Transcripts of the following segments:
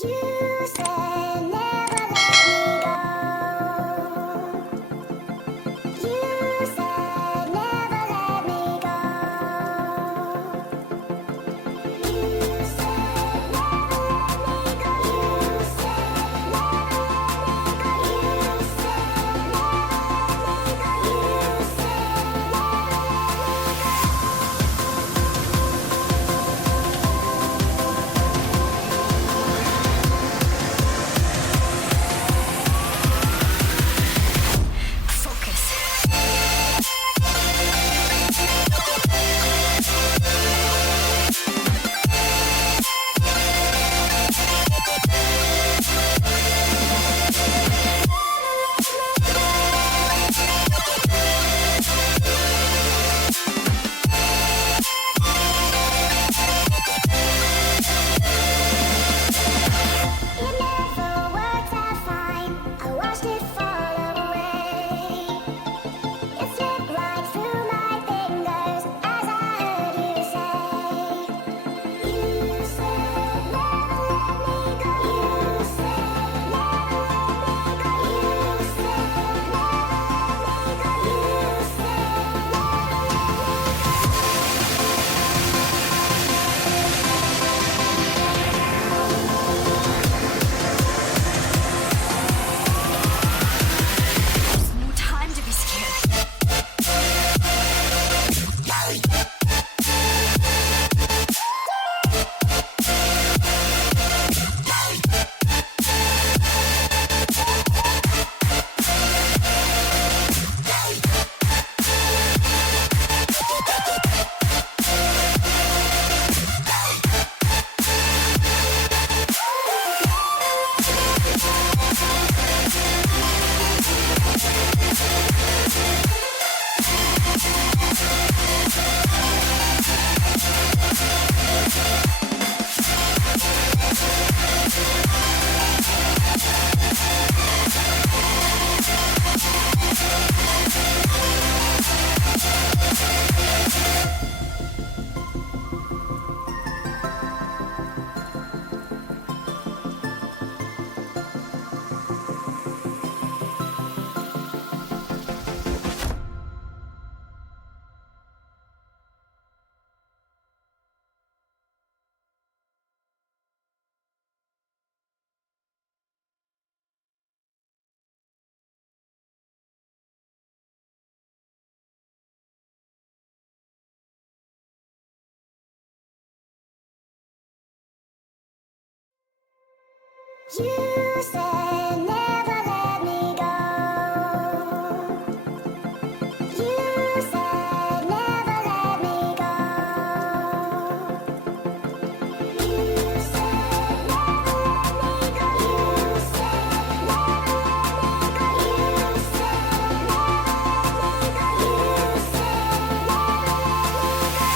You said never let me go. You said never let me go. You said never let me go. You said never let me go. You said never let me go. You said it never worked out fine. I watched it fall away. It slipped right through my fingers as I heard you say. You said never let me go. You said never let me go. You said never let me go. You said There's no time to be scared. you said never let me go. You said never let me go. You said never let me go. You said never let me go. You said never let me go. You said never let me go.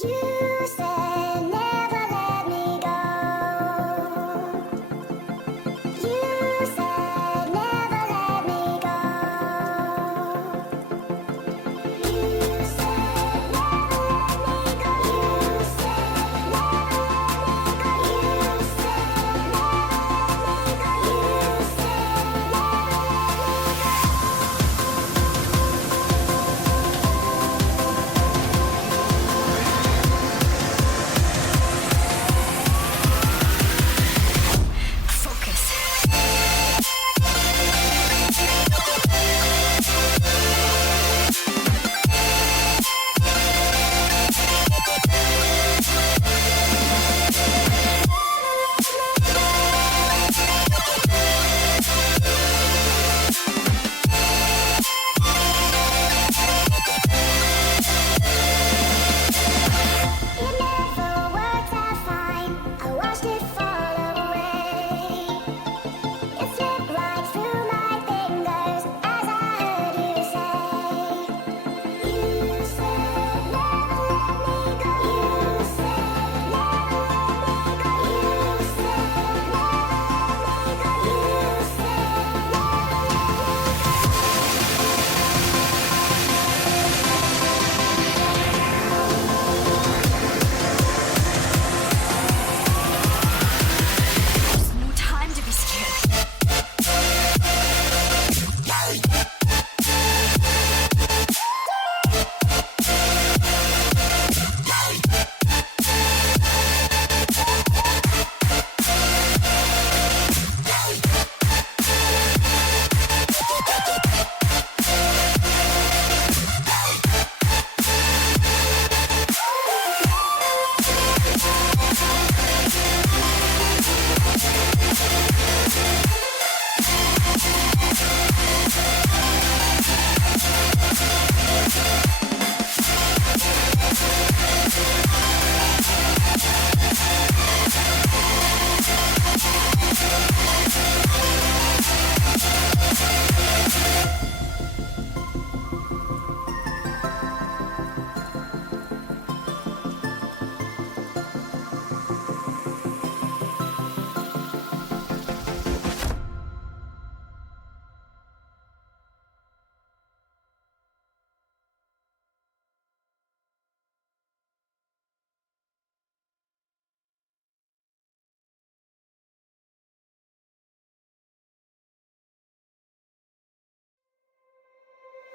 You said never let me go. You said never let me go. You said never let me go. You said never let me go. You said never let me go. You said it never worked out fine. I watched it fall away. It slipped right through my fingers as I heard you say. You said never let me go. You said never let me go. You said never let me go. You said There's no time to be scared.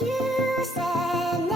you said